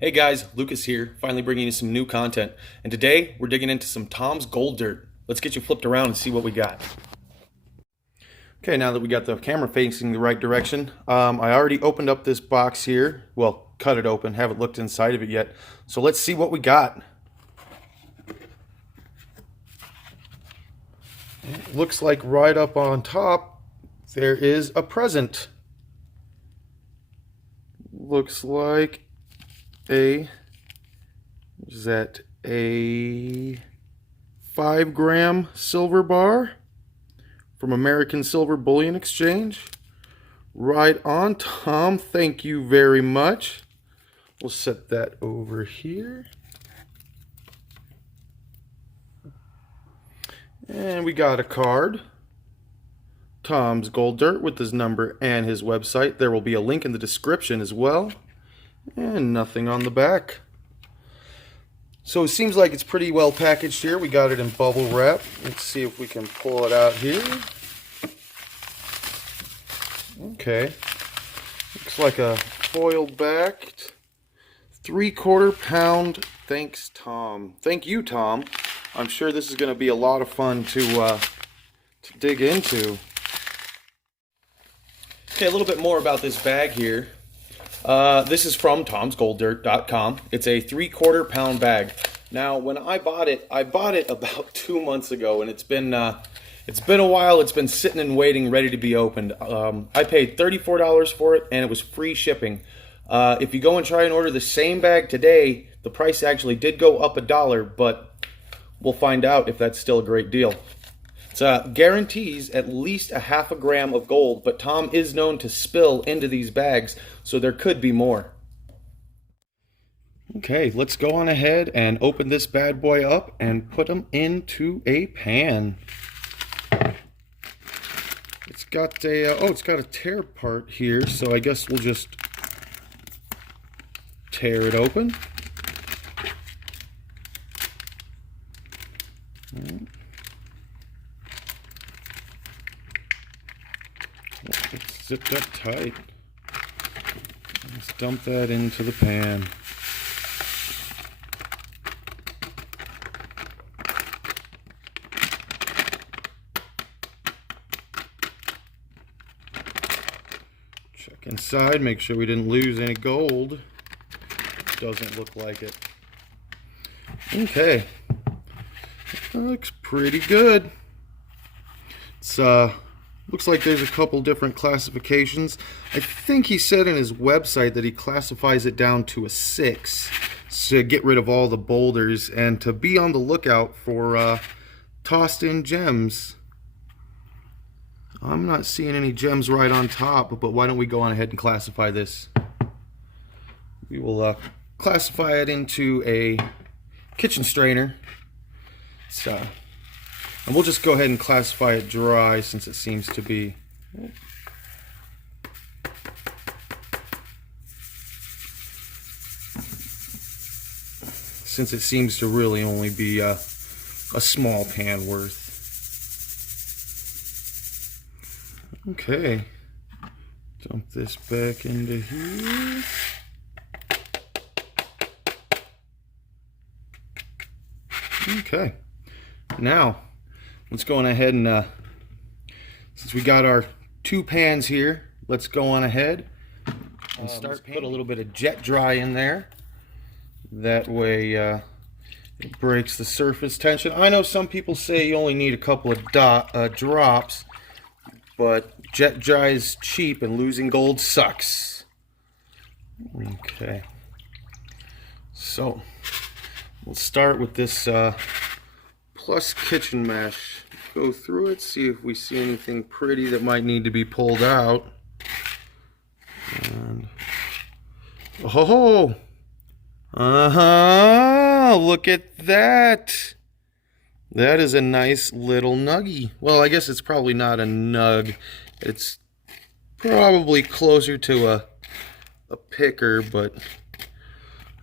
Hey guys, Lucas here, finally bringing you some new content. And today we're digging into some Tom's Gold Dirt. Let's get you flipped around and see what we got. Okay, now that we got the camera facing the right direction, I already opened up this box here. Well, cut it open, haven't looked inside of it yet. So let's see what we got. It looks like right up on top there is a present. Looks like is that a 5-gram silver bar from American Silver Bullion Exchange. Right on, Tom. Thank you very much. We'll set that over here. And we got a card. Tom's Gold Dirt with his number and his website. There will be a link in the description as well. And nothing on the back. So it seems like it's pretty well packaged here. We got it in bubble wrap. Let's see if we can pull it out here. Okay. Looks like a foil backed 3/4 pound. Thanks, Tom. Thank you, Tom. I'm sure this is going to be a lot of fun to dig into. Okay, a little bit more about this bag here. This is from tomsgolddirt.com. It's a 3/4 pound bag. Now, when I bought it about 2 months ago, and it's been a while. It's been sitting and waiting, ready to be opened. I paid $34 for it, and it was free shipping. If you go and try and order the same bag today, the price actually did go up $1, but we'll find out if that's still a great deal. It guarantees at least a 1/2 gram of gold, but Tom is known to spill into these bags, so there could be more. Okay, let's go on ahead and open this bad boy up and put them into a pan. It's got a tear part here, so I guess we'll just tear it open. It's zipped up tight. Let's dump that into the pan. Check inside, make sure we didn't lose any gold. Doesn't look like it. Okay. That looks pretty good. It's looks like there's a couple different classifications. I think he said in his website that he classifies it down to a 6 to get rid of all the boulders and to be on the lookout for tossed in gems. I'm not seeing any gems right on top, but why don't we go on ahead and classify this? We will classify it into a kitchen strainer. And we'll just go ahead and classify it dry since it seems to be really only be a small pan worth. Okay, dump this back into here. Okay, now let's go on ahead and since we got our 2 pans here, let's go on ahead and start put a little bit of jet dry in there. That way it breaks the surface tension. I know some people say you only need a couple of drops, but jet dry is cheap and losing gold sucks. Okay, so we'll start with this plus kitchen mesh. Go through it, see if we see anything pretty that might need to be pulled out. And oh, look at that. That is a nice little nuggie. Well, I guess it's probably not a nug. It's probably closer to a picker, but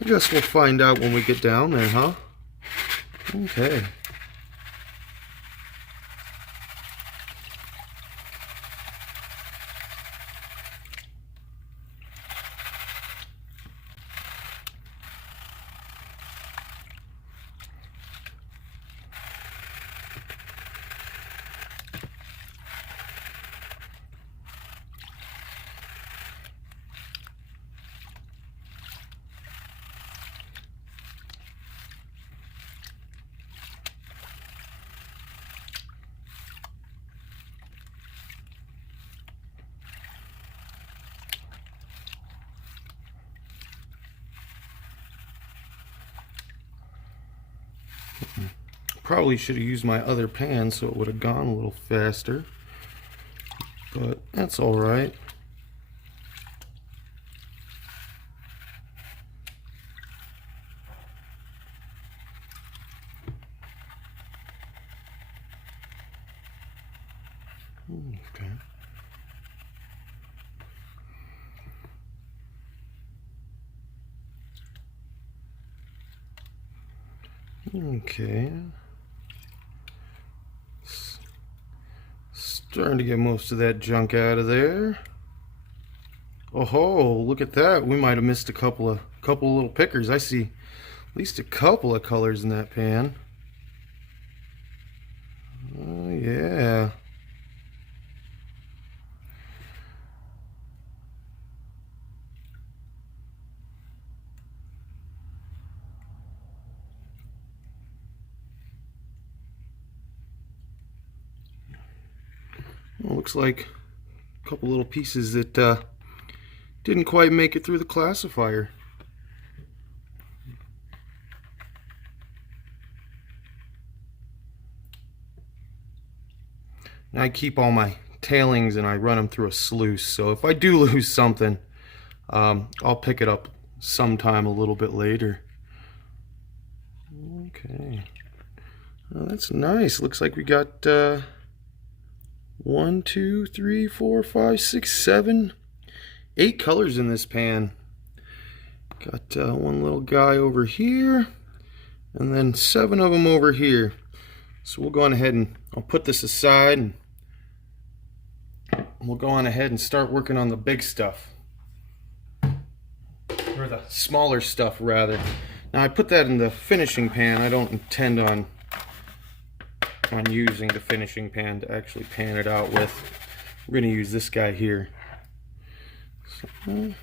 I guess we'll find out when we get down there, huh? Okay. Probably should have used my other pan so it would have gone a little faster, but that's all right. Okay. Okay. Starting to get most of that junk out of there. Oh, look at that. We might have missed a couple of little pickers. I see at least a couple of colors in that pan. Oh, yeah. Well, looks like a couple little pieces that didn't quite make it through the classifier. Now I keep all my tailings and I run them through a sluice, so if I do lose something, I'll pick it up sometime a little bit later. Okay. Well, that's nice. Looks like we got 1, 2, 3, 4, 5, 6, 7, 8 colors in this pan. Got one little guy over here, and then 7 of them over here. So we'll go on ahead and I'll put this aside, and we'll go on ahead and start working on the big stuff. Or the smaller stuff, rather. Now I put that in the finishing pan. I don't intend on using the finishing pan to actually pan it out with. We're going to use this guy here. So,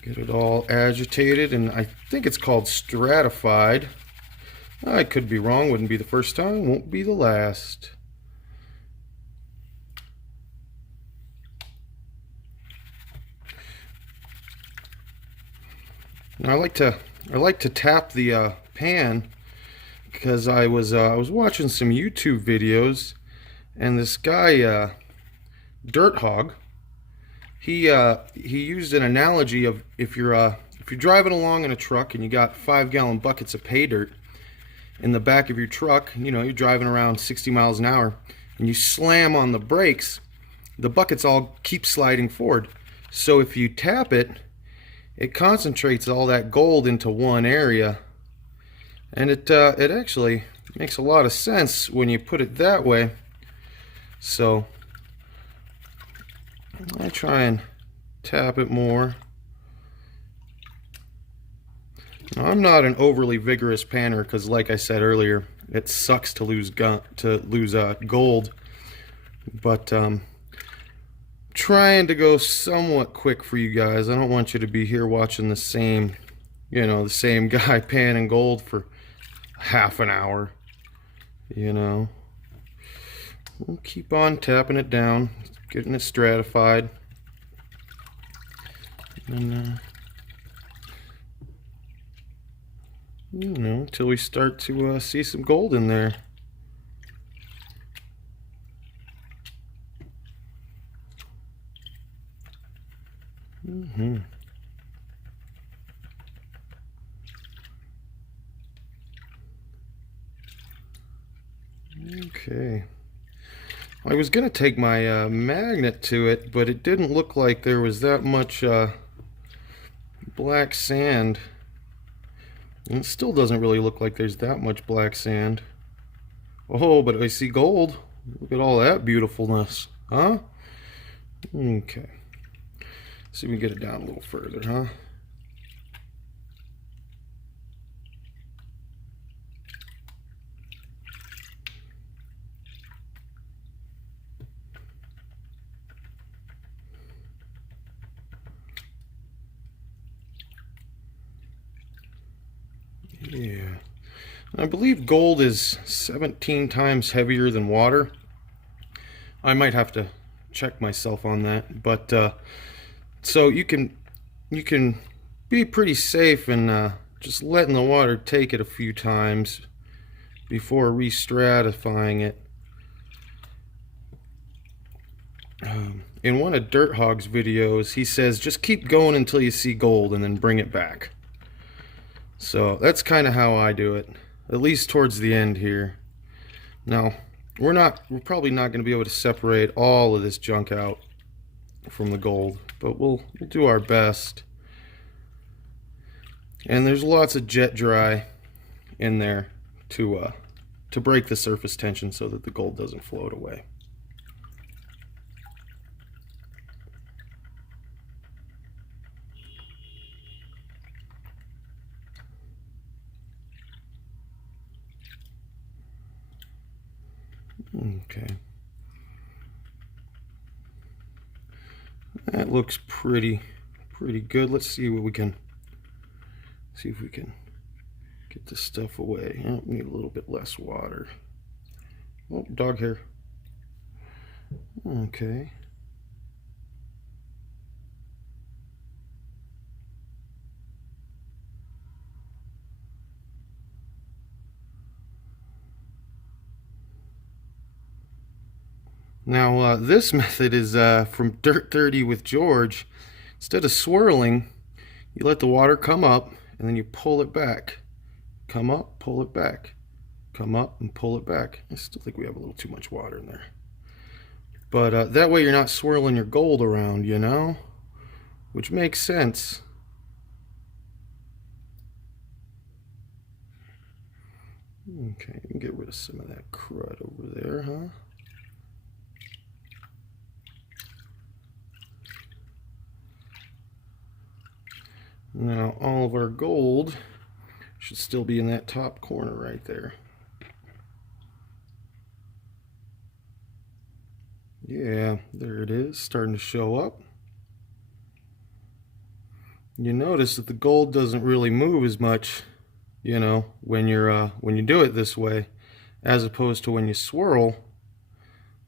get it all agitated, and I think it's called stratified. I could be wrong, wouldn't be the first time, won't be the last. Now I like to tap the pan, because I was watching some YouTube videos, and this guy Dirt Hog, he used an analogy of if you're driving along in a truck and you got 5-gallon buckets of pay dirt in the back of your truck, you know, you're driving around 60 miles an hour, and you slam on the brakes, the buckets all keep sliding forward. So if you tap it, it concentrates all that gold into one area, and it actually makes a lot of sense when you put it that way. So I try and tap it more. Now, I'm not an overly vigorous panner because, like I said earlier, it sucks to lose gold, but trying to go somewhat quick for you guys. I don't want you to be here watching the same guy panning gold for half an hour. We'll keep on tapping it down, getting it stratified, and until we start to see some gold in there. Okay. I was going to take my magnet to it, but it didn't look like there was that much black sand. And it still doesn't really look like there's that much black sand. Oh, but I see gold. Look at all that beautifulness, huh? Okay. See if we can get it down a little further, huh? Yeah. I believe gold is 17 times heavier than water. I might have to check myself on that, but so you can be pretty safe and just letting the water take it a few times before re-stratifying it. In one of Dirt Hog's videos, he says just keep going until you see gold and then bring it back. So that's kind of how I do it, at least towards the end here. Now, we're probably not going to be able to separate all of this junk out from the gold, but we'll do our best. And there's lots of jet dry in there to break the surface tension so that the gold doesn't float away. Okay. That looks pretty good. Let's see what we can see if we can get this stuff away. Oh, we need a little bit less water. Oh, dog hair. Okay. Now, this method is from Dirt 30 with George. Instead of swirling, you let the water come up, and then you pull it back. Come up, pull it back. Come up and pull it back. I still think we have a little too much water in there. But that way you're not swirling your gold around, you know? Which makes sense. Okay, you can get rid of some of that crud over there, huh? Now, all of our gold should still be in that top corner right there. Yeah, there it is, starting to show up. You notice that the gold doesn't really move as much, you know, when you do it this way, as opposed to when you swirl.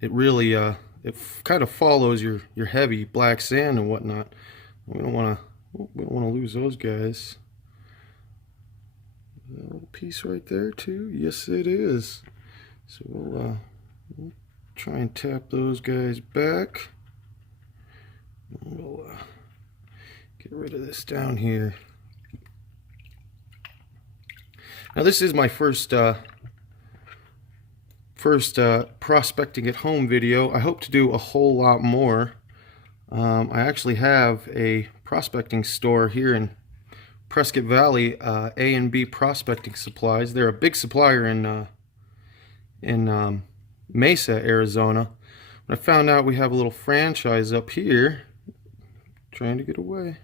It really it kind of follows your heavy black sand and whatnot. We don't want to lose those guys. A little piece right there too. Yes, it is. So we'll try and tap those guys back. We'll get rid of this down here. Now this is my first prospecting at home video. I hope to do a whole lot more. I actually have a prospecting store here in Prescott Valley, A&B Prospecting Supplies. They're a big supplier in Mesa, Arizona. When I found out we have a little franchise up here, trying to get away,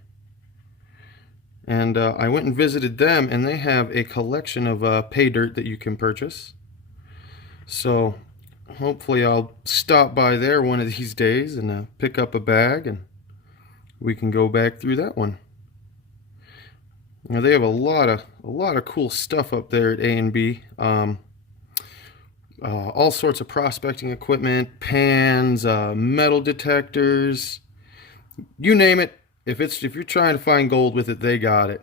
and I went and visited them, and they have a collection of pay dirt that you can purchase. So hopefully I'll stop by there one of these days and pick up a bag, and we can go back through that one. Now they have a lot of cool stuff up there at A&B. All sorts of prospecting equipment, pans, metal detectors, you name it. If you're trying to find gold with it, they got it.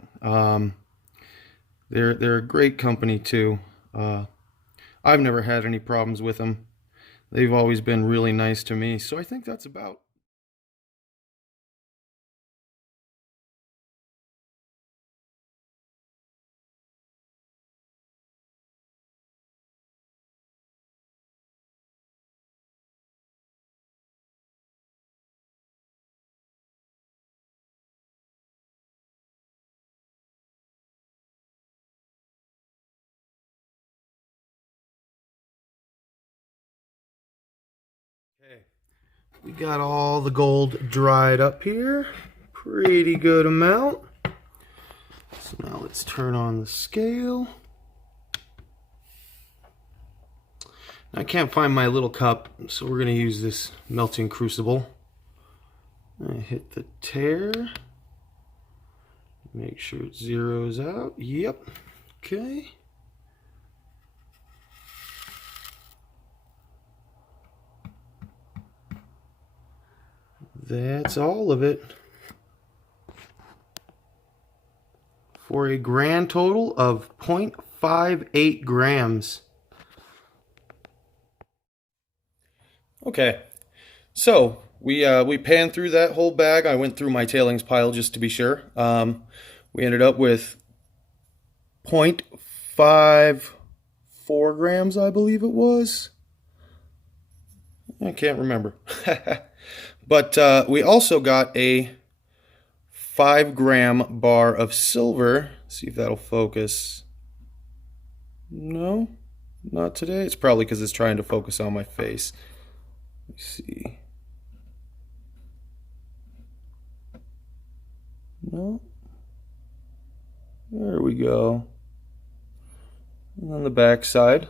They're a great company too. I've never had any problems with them. They've always been really nice to me. So I think that's about okay. We got all the gold dried up here. Pretty good amount. So now let's turn on the scale. I can't find my little cup, so we're going to use this melting crucible. I hit the tare. Make sure it zeroes out. Yep. Okay. That's all of it. for a grand total of 0.58 grams. Okay, so we panned through that whole bag. I went through my tailings pile just to be sure. We ended up with 0.54 grams, I believe it was. I can't remember. But we also got a 5-gram bar of silver. See if that'll focus. No, not today. It's probably because it's trying to focus on my face. Let's see. No. There we go. And on the back side.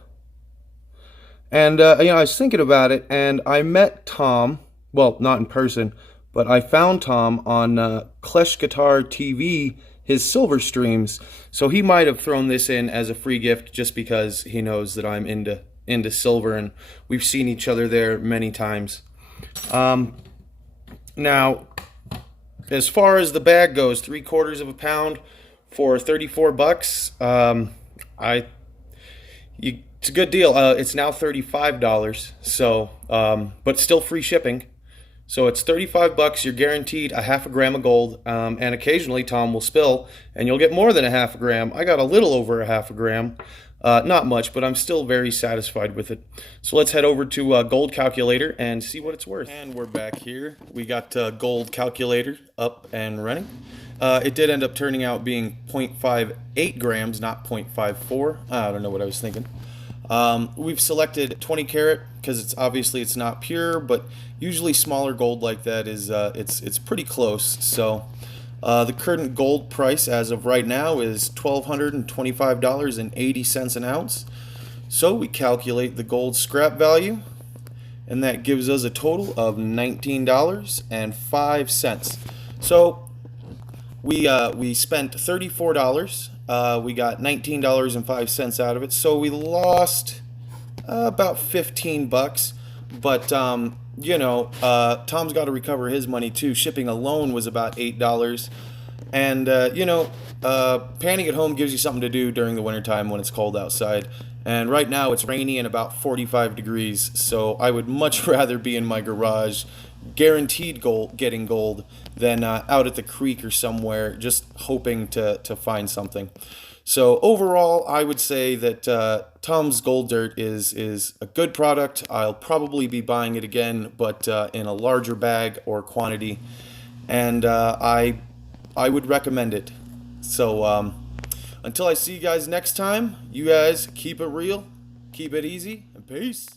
And, I was thinking about it, and I met Tom, well, not in person, but I found Tom on Klesh Guitar TV, his silver streams. So he might have thrown this in as a free gift just because he knows that I'm into silver, and we've seen each other there many times. Now, as far as the bag goes, 3/4 of a pound for 34 bucks. It's a good deal. It's now $35, so but still free shipping. So it's 35 bucks. You're guaranteed a 1/2 gram of gold, and occasionally Tom will spill, and you'll get more than a 1/2 gram. I got a little over a 1/2 gram, not much, but I'm still very satisfied with it. So let's head over to Gold Calculator and see what it's worth. And we're back here. We got Gold Calculator up and running. It did end up turning out being 0.58 grams, not 0.54. I don't know what I was thinking. We've selected 20 karat because it's not pure, but usually smaller gold like that is it's pretty close. So the current gold price as of right now is $1,225.80 an ounce. So we calculate the gold scrap value, and that gives us a total of $19.05. So we spent $34. We got $19.05 out of it, so we lost about 15 bucks. But Tom's got to recover his money too. Shipping alone was about $8, and panning at home gives you something to do during the wintertime when it's cold outside. And right now it's rainy and about 45 degrees, so I would much rather be in my garage, guaranteed getting gold, than out at the creek or somewhere just hoping to find something. So overall, I would say that Tom's Gold Dirt is a good product. I'll probably be buying it again, but in a larger bag or quantity, and I would recommend it. So until I see you guys next time, you guys keep it real, keep it easy, and peace.